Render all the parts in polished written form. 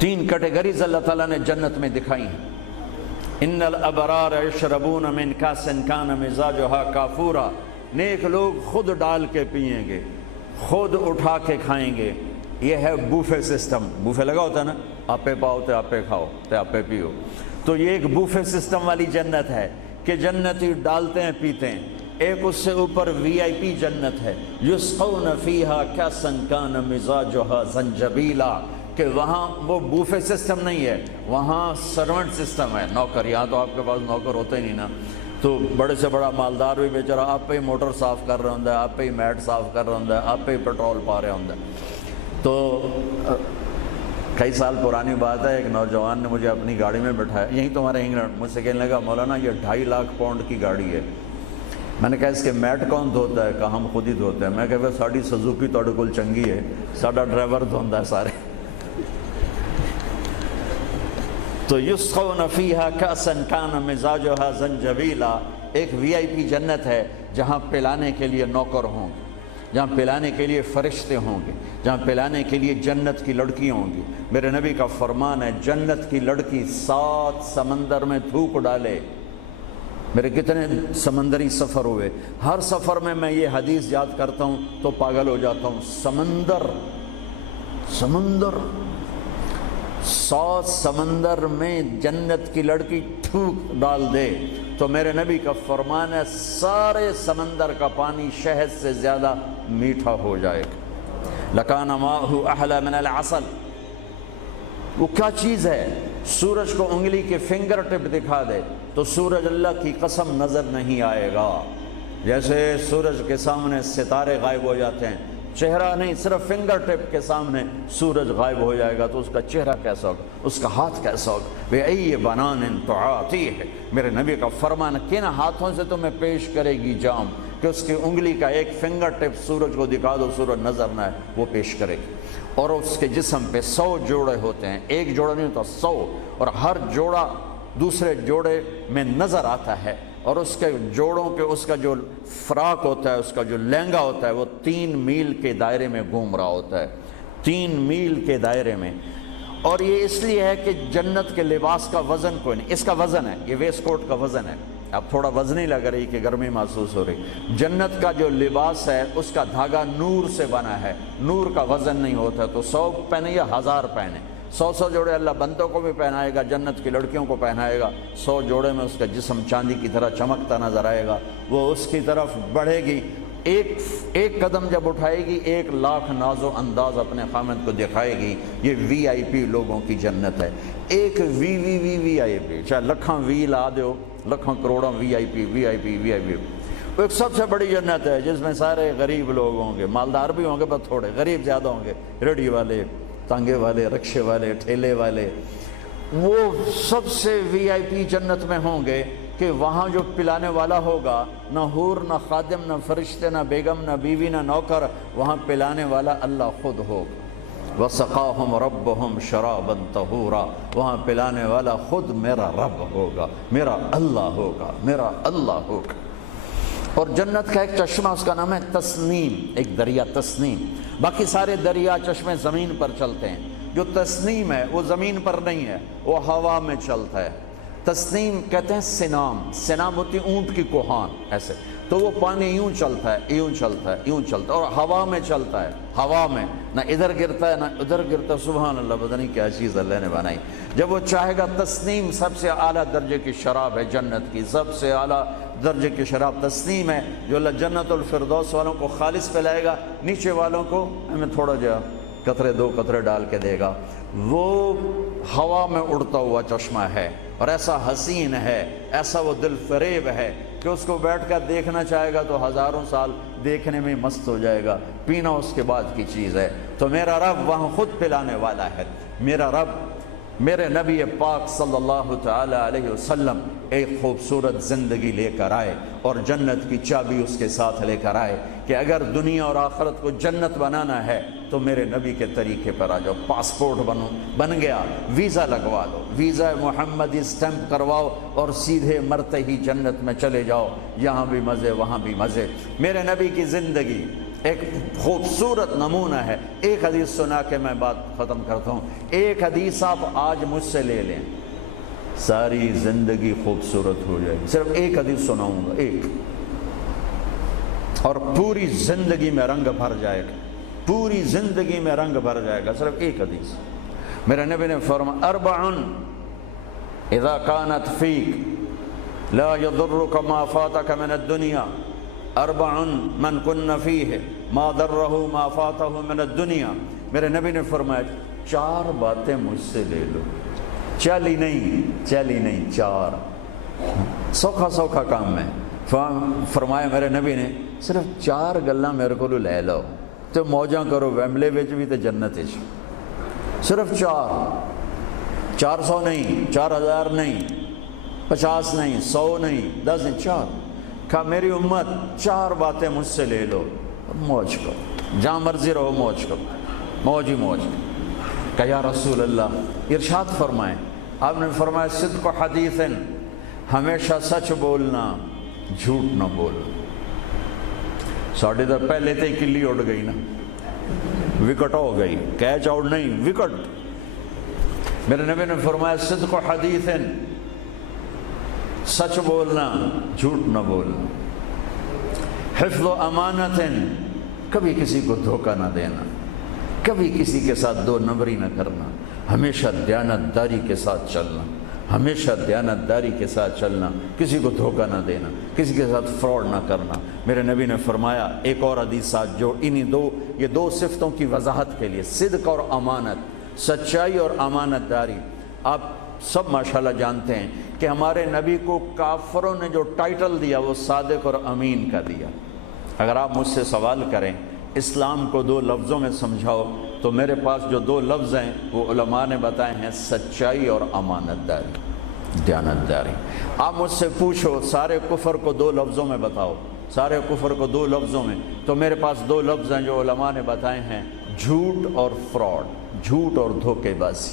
تین کیٹیگریز اللہ تعالیٰ نے جنت میں دکھائی ہیں۔ ان الابرار یشربون من کاس کان مزاجھا کافورا، نیک لوگ خود ڈال کے پئیں گے، خود اٹھا کے کھائیں گے۔ یہ ہے بوفے سسٹم، بوفے لگا ہوتا ہے نا، آپے پاؤ تے آپے کھاؤ تے آپے پیو، تو یہ ایک بوفے سسٹم والی جنت ہے کہ جنتی ڈالتے ہیں پیتے ہیں۔ ایک اس سے اوپر وی آئی پی جنت ہے، یسقون فیہا کاسا کان مزاجھا زنجبیلا، کہ وہاں وہ بوفے سسٹم نہیں ہے، وہاں سرونٹ سسٹم ہے، نوکر۔ یہاں تو آپ کے پاس نوکر ہوتے ہی نہیں نا، تو بڑے سے بڑا مالدار بھی بیچارہ آپ پہ ہی موٹر صاف کر رہا ہوں، آپ پہ ہی میٹ صاف کر رہا ہوں، آپ پہ ہی پیٹرول پا رہا ہوں۔ تو کئی سال پرانی بات ہے، ایک نوجوان نے مجھے اپنی گاڑی میں بٹھایا، یہیں تمہارے انگلینڈ، مجھ سے کہنے لگا مولانا یہ 2.5 لاکھ پاؤنڈ کی گاڑی ہے۔ میں نے کہا اس کے میٹ کون دھوتا ہے؟ کہا ہم خود ہی دھوتے ہیں۔ میں کہا ساڑی سزوکی تھوڑے کول چنگی ہے، ساڈا ڈرائیور دھوندا ہے سارے۔ تو یسقون فیہا کاسا کان مزاجھا زنجبیلا، ایک وی آئی پی جنت ہے جہاں پلانے کے لیے نوکر ہوں گے، جہاں پلانے کے لیے فرشتے ہوں گے، جہاں پلانے کے لیے جنت کی لڑکیاں ہوں گی۔ میرے نبی کا فرمان ہے جنت کی لڑکی 7 سمندر میں تھوک ڈالے۔ میرے کتنے سمندری سفر ہوئے، ہر سفر میں میں یہ حدیث یاد کرتا ہوں تو پاگل ہو جاتا ہوں۔ سمندر 100 سمندر میں جنت کی لڑکی تھوک ڈال دے تو میرے نبی کا فرمان ہے سارے سمندر کا پانی شہد سے زیادہ میٹھا ہو جائے گا۔ لکان ماؤہ احلی من العسل، وہ کیا چیز ہے؟ سورج کو انگلی کے فنگر ٹپ دکھا دے تو سورج اللہ کی قسم نظر نہیں آئے گا، جیسے سورج کے سامنے ستارے غائب ہو جاتے ہیں، چہرہ نہیں، صرف فنگر ٹپ کے سامنے سورج غائب ہو جائے گا تو اس کا چہرہ کیسا ہوگا، اس کا ہاتھ کیسا ہوگا؟ بِأَيِّ بَنَانٍ تُعَاطِيهِ، میرے نبی کا فرمان، کن ہاتھوں سے تمہیں پیش کرے گی جام کہ اس کی انگلی کا ایک فنگر ٹپ سورج کو دکھا دو، سورج نظر نہ آئے، وہ پیش کرے گی۔ اور اس کے جسم پہ 100 جوڑے ہوتے ہیں، ایک جوڑا نہیں ہوتا، 100، اور ہر جوڑا دوسرے جوڑے میں نظر آتا ہے، اور اس کے جوڑوں کے اس کا جو فراق ہوتا ہے، اس کا جو لہنگا ہوتا ہے، وہ 3 میل کے دائرے میں گھوم رہا ہوتا ہے، 3 میل کے دائرے میں۔ اور یہ اس لیے ہے کہ جنت کے لباس کا وزن کوئی نہیں، اس کا وزن ہے، یہ ویسٹ کوٹ کا وزن ہے، اب تھوڑا وزنی لگ رہی کہ گرمی محسوس ہو رہی۔ جنت کا جو لباس ہے اس کا دھاگا نور سے بنا ہے، نور کا وزن نہیں ہوتا، تو 100 پہنے یا 1000 پہنے، 100 جوڑے اللہ بندوں کو بھی پہنائے گا، جنت کی لڑکیوں کو پہنائے گا، 100 جوڑے میں اس کا جسم چاندی کی طرح چمکتا نظر آئے گا، وہ اس کی طرف بڑھے گی، ایک قدم جب اٹھائے گی 1 لاکھ ناز و انداز اپنے خامد کو دکھائے گی۔ یہ وی آئی پی لوگوں کی جنت ہے، ایک وی آئی پی، چاہے لکھاں وی لا دیو، لکھاں کروڑاں وی آئی پی۔ وہ ایک سب سے بڑی جنت ہے جس میں سارے غریب لوگ ہوں گے، مالدار بھی ہوں گے بس تھوڑے، غریب زیادہ ہوں گے، ریڑھی والے، تانگے والے، رکشے والے، ٹھیلے والے، وہ سب سے وی آئی پی جنت میں ہوں گے کہ وہاں جو پلانے والا ہوگا، نہ حور، نہ خادم، نہ فرشتے، نہ بیگم، نہ بیوی، نہ نوکر، وہاں پلانے والا اللہ خود ہوگا۔ وَسَقَاهُمْ رَبُّهُمْ شَرَابًا طَهُورًا، وہاں پلانے والا خود میرا رب ہوگا، میرا اللہ ہوگا، میرا اللہ ہوگا۔ اور جنت کا ایک چشمہ، اس کا نام ہے تسنیم، ایک دریا تسنیم۔ باقی سارے دریا چشمے زمین پر چلتے ہیں، جو تسنیم ہے وہ زمین پر نہیں ہے، وہ ہوا میں چلتا ہے۔ تسنیم کہتے ہیں سنام ہوتی اونٹ کی کوہان، ایسے تو وہ پانی یوں چلتا ہے، یوں چلتا ہے، یوں چلتا ہے، اور ہوا میں چلتا ہے، ہوا میں نہ ادھر گرتا ہے نہ ادھر گرتا ہے۔ سبحان اللہ، پتہ نہیں کیا چیز اللہ نے بنائی۔ جب وہ چاہے گا، تسنیم سب سے اعلیٰ درجے کی شراب ہے جنت کی، سب سے اعلیٰ درجے کی شراب تسنیم ہے، جو اللہ جنت الفردوس والوں کو خالص پلائے گا، نیچے والوں کو ہمیں تھوڑا جا قطرے 2 قطرے ڈال کے دے گا۔ وہ ہوا میں اڑتا ہوا چشمہ ہے، اور ایسا حسین ہے، ایسا وہ دل فریب ہے کہ اس کو بیٹھ کر دیکھنا چاہے گا تو ہزاروں سال دیکھنے میں مست ہو جائے گا، پینا اس کے بعد کی چیز ہے۔ تو میرا رب وہاں خود پلانے والا ہے، میرا رب، میرے نبی پاک صلی اللہ تعالی علیہ وسلم ایک خوبصورت زندگی لے کر آئے، اور جنت کی چابی اس کے ساتھ لے کر آئے کہ اگر دنیا اور آخرت کو جنت بنانا ہے تو میرے نبی کے طریقے پر آ جاؤ۔ پاسپورٹ بن گیا، ویزا لگوا لو، ویزا محمدی سٹیمپ کرواؤ اور سیدھے مرتے ہی جنت میں چلے جاؤ، یہاں بھی مزے وہاں بھی مزے۔ میرے نبی کی زندگی ایک خوبصورت نمونہ ہے. ایک حدیث سنا کے میں بات ختم کرتا ہوں. ایک حدیث آپ آج مجھ سے لے لیں، ساری زندگی خوبصورت ہو جائے گی. صرف ایک حدیث سناؤں گا، ایک، اور پوری زندگی میں رنگ بھر جائے گا، پوری زندگی میں رنگ بھر جائے گا. صرف ایک حدیث. میرے نبی نے فرمایا اربع اذا كانت فيك لا يضرك ما فاتك من الدنيا اربع من كن فيه ما ضره ما فاته من الدنيا. میرے نبی نے فرمایا 4 باتیں مجھ سے لے لو. چلی نہیں 4 سوکھا کام ہے. فرمایا میرے نبی نے صرف 4 گلاں میرے کو لے لو تو موجاں کرو ویملے وچ بھی تے جنت وچ. صرف 400 نہیں، 4000 نہیں، 50 نہیں، 100 نہیں، 10 نہیں، 4. کہا میری امت 4 باتیں مجھ سے لے لو، موج کرو، جہاں مرضی رہو موج کرو، موج ہی موج. کہا یا رسول اللہ، ارشاد فرمائیں. آپ نے فرمایا صدق حدیث، ہمیشہ سچ بولنا، جھوٹ نہ بولنا. ساڑھے تو پہلے تے کلی اڑ گئی نا، وکٹ ہو گئی، کیچ آؤٹ نہیں، وکٹ. میرے نبی نے فرمایا صدق حدیث، سچ بولنا، جھوٹ نہ بولنا. حفظ و امانت، کبھی کسی کو دھوکہ نہ دینا، کبھی کسی کے ساتھ 2 نمبری نہ کرنا، ہمیشہ دیانتداری کے ساتھ چلنا، ہمیشہ دیانتداری کے ساتھ چلنا، کسی کو دھوکہ نہ دینا، کسی کے ساتھ فراڈ نہ کرنا. میرے نبی نے فرمایا ایک اور حدیث جو یہ دو صفتوں کی وضاحت کے لیے، صدق اور امانت، سچائی اور امانت داری. آپ سب ماشاءاللہ جانتے ہیں کہ ہمارے نبی کو کافروں نے جو ٹائٹل دیا وہ صادق اور امین کا دیا. اگر آپ مجھ سے سوال کریں اسلام کو 2 لفظوں میں سمجھاؤ تو میرے پاس جو 2 لفظ ہیں وہ علماء نے بتائے ہیں، سچائی اور امانت داری، دیانتداری. آپ مجھ سے پوچھو سارے کفر کو 2 لفظوں میں بتاؤ، سارے کفر کو 2 لفظوں میں، تو میرے پاس 2 لفظ ہیں جو علماء نے بتائے ہیں، جھوٹ اور فراڈ، جھوٹ اور دھوکے بازی.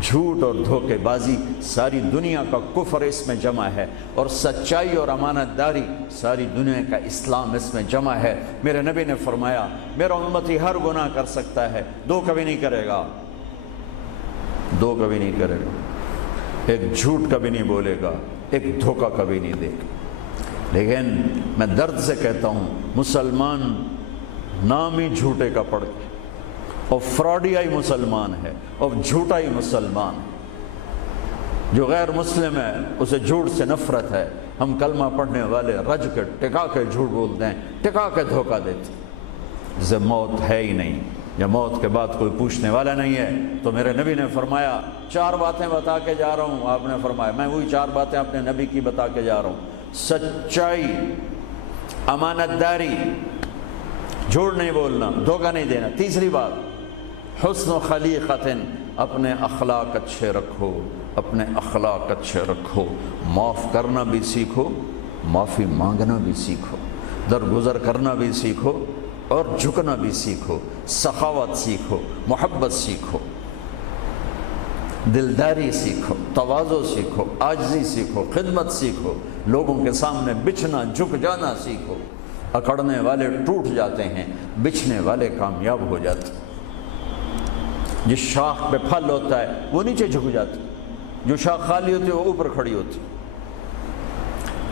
جھوٹ اور دھوکے بازی ساری دنیا کا کفر اس میں جمع ہے، اور سچائی اور امانت داری ساری دنیا کا اسلام اس میں جمع ہے. میرے نبی نے فرمایا میرا امتی ہر گناہ کر سکتا ہے، 2 کبھی نہیں کرے گا، 2 کبھی نہیں کرے گا. ایک جھوٹ کبھی نہیں بولے گا، ایک دھوکہ کبھی نہیں دے گا. لیکن میں درد سے کہتا ہوں مسلمان نام ہی جھوٹے کا پڑ کے، اور فراڈیائی مسلمان ہے، اور جھوٹائی مسلمان. جو غیر مسلم ہے اسے جھوٹ سے نفرت ہے. ہم کلمہ پڑھنے والے رج کے ٹکا کے جھوٹ بولتے ہیں، ٹکا کے دھوکہ دیتے ہیں. جسے موت ہے ہی نہیں، یا موت کے بعد کوئی پوچھنے والا نہیں ہے. تو میرے نبی نے فرمایا 4 باتیں بتا کے جا رہا ہوں. آپ نے فرمایا میں وہی 4 باتیں اپنے نبی کی بتا کے جا رہا ہوں. سچائی، امانت داری، جھوٹ نہیں بولنا، دھوکہ نہیں دینا. تیسری بات حسن و خلیقت، اپنے اخلاق اچھے رکھو، اپنے اخلاق اچھے رکھو. معاف کرنا بھی سیکھو، معافی مانگنا بھی سیکھو، درگزر کرنا بھی سیکھو، اور جھکنا بھی سیکھو. سخاوت سیکھو، محبت سیکھو، دلداری سیکھو، تواضع سیکھو، عاجزی سیکھو، خدمت سیکھو، لوگوں کے سامنے بچھنا جھک جانا سیکھو. اکڑنے والے ٹوٹ جاتے ہیں، بچھنے والے کامیاب ہو جاتے ہیں. جس شاخ پہ پھل ہوتا ہے وہ نیچے جھک جاتی، جو شاخ خالی ہوتی ہے وہ اوپر کھڑی ہوتی.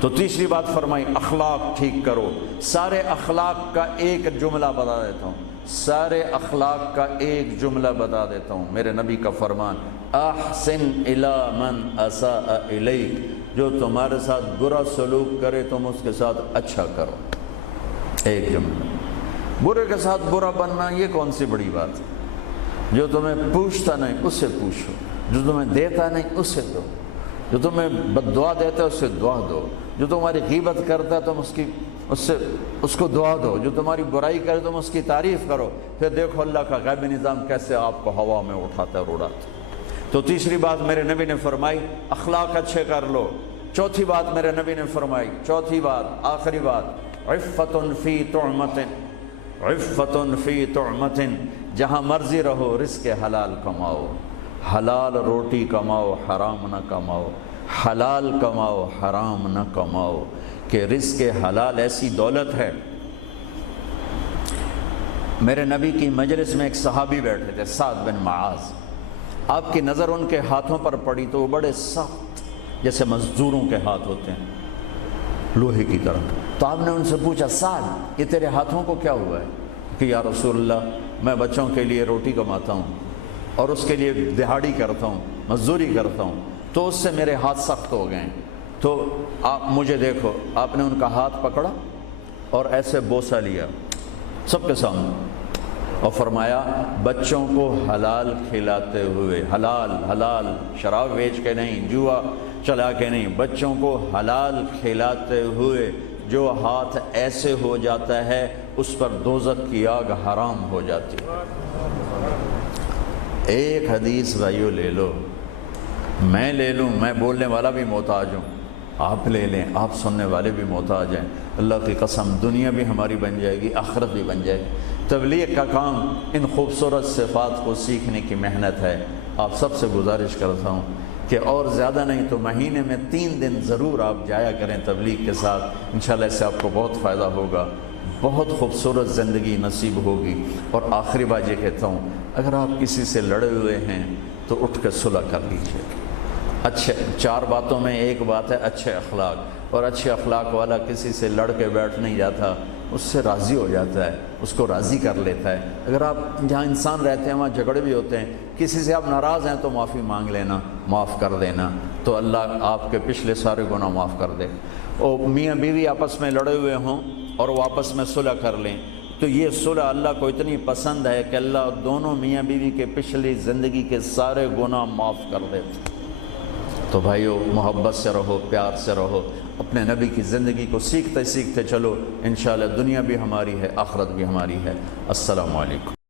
تو تیسری بات فرمائی اخلاق ٹھیک کرو. سارے اخلاق کا ایک جملہ بتا دیتا ہوں، سارے اخلاق کا ایک جملہ بتا دیتا ہوں. میرے نبی کا فرمان احسن الی من اساء الیک، جو تمہارے ساتھ برا سلوک کرے تم اس کے ساتھ اچھا کرو. ایک جملہ. برے کے ساتھ برا بننا یہ کون سی بڑی بات ہے؟ جو تمہیں پوچھتا نہیں اس سے پوچھو، جو تمہیں دیتا نہیں اس سے دو، جو تمہیں بد دعا دیتا ہے اس سے دعا دو، جو تمہاری غیبت کرتا ہے تم اس کو دعا دو، جو تمہاری برائی کرے تم اس کی تعریف کرو. پھر دیکھو اللہ کا غیبی نظام کیسے آپ کو ہوا میں اٹھاتا ہے اور اڑاتا ہے. تو تیسری بات میرے نبی نے فرمائی اخلاق اچھے کر لو. چوتھی بات میرے نبی نے فرمائی، چوتھی بات آخری بات، عفت فی طعمت، عفت فی طعمت، جہاں مرضی رہو رزق حلال کماؤ، حلال روٹی کماؤ، حرام نہ کماؤ، حلال کماؤ حرام نہ کماؤ. کہ رزق حلال ایسی دولت ہے میرے نبی کی مجلس میں ایک صحابی بیٹھے تھے، سعد بن معاذ۔ آپ کی نظر ان کے ہاتھوں پر پڑی تو وہ بڑے سخت جیسے مزدوروں کے ہاتھ ہوتے ہیں، لوہے کی طرح۔ تو آپ نے ان سے پوچھا، سعد یہ تیرے ہاتھوں کو کیا ہوا ہے؟ کہ یا رسول اللہ میں بچوں کے لیے روٹی کماتا ہوں اور اس کے لیے دہاڑی کرتا ہوں، مزدوری کرتا ہوں، تو اس سے میرے ہاتھ سخت ہو گئے ہیں، تو آپ مجھے دیکھو۔ آپ نے ان کا ہاتھ پکڑا اور ایسے بوسہ لیا سب کے سامنے اور فرمایا بچوں کو حلال کھلاتے ہوئے، حلال حلال، شراب بیچ کے نہیں، جوا چلا کے نہیں، بچوں کو حلال کھلاتے ہوئے جو ہاتھ ایسے ہو جاتا ہے اس پر دوزخ کی آگ حرام ہو جاتی ہے۔ ایک حدیث بھائیو لے لو، میں لے لوں، میں بولنے والا بھی محتاج ہوں، آپ لے لیں، آپ سننے والے بھی محتاج ہیں۔ اللہ کی قسم دنیا بھی ہماری بن جائے گی، آخرت بھی بن جائے گی۔ تبلیغ کا کام ان خوبصورت صفات کو سیکھنے کی محنت ہے۔ آپ سب سے گزارش کرتا ہوں کہ اور زیادہ نہیں تو مہینے میں 3 دن ضرور آپ جایا کریں تبلیغ کے ساتھ، انشاءاللہ اس سے آپ کو بہت فائدہ ہوگا، بہت خوبصورت زندگی نصیب ہوگی۔ اور آخری بات یہ کہتا ہوں، اگر آپ کسی سے لڑے ہوئے ہیں تو اٹھ کے صلح کر لیجیے۔ اچھے 4 باتوں میں ایک بات ہے اچھے اخلاق، اور اچھے اخلاق والا کسی سے لڑ کے بیٹھ نہیں جاتا، اس سے راضی ہو جاتا ہے، اس کو راضی کر لیتا ہے۔ اگر آپ جہاں انسان رہتے ہیں وہاں جھگڑے بھی ہوتے ہیں، کسی سے آپ ناراض ہیں تو معافی مانگ لینا، معاف کر دینا، تو اللہ آپ کے پچھلے سارے گناہ معاف کر دے۔ اور میاں بیوی آپس میں لڑے ہوئے ہوں اور وہ آپس میں صلح کر لیں تو یہ صلح اللہ کو اتنی پسند ہے کہ اللہ دونوں میاں بیوی کے پچھلی زندگی کے سارے گناہ معاف کر دیتے۔ تو بھائیو محبت سے رہو، پیار سے رہو، اپنے نبی کی زندگی کو سیکھتے سیکھتے چلو، انشاءاللہ دنیا بھی ہماری ہے، آخرت بھی ہماری ہے۔ السلام علیکم۔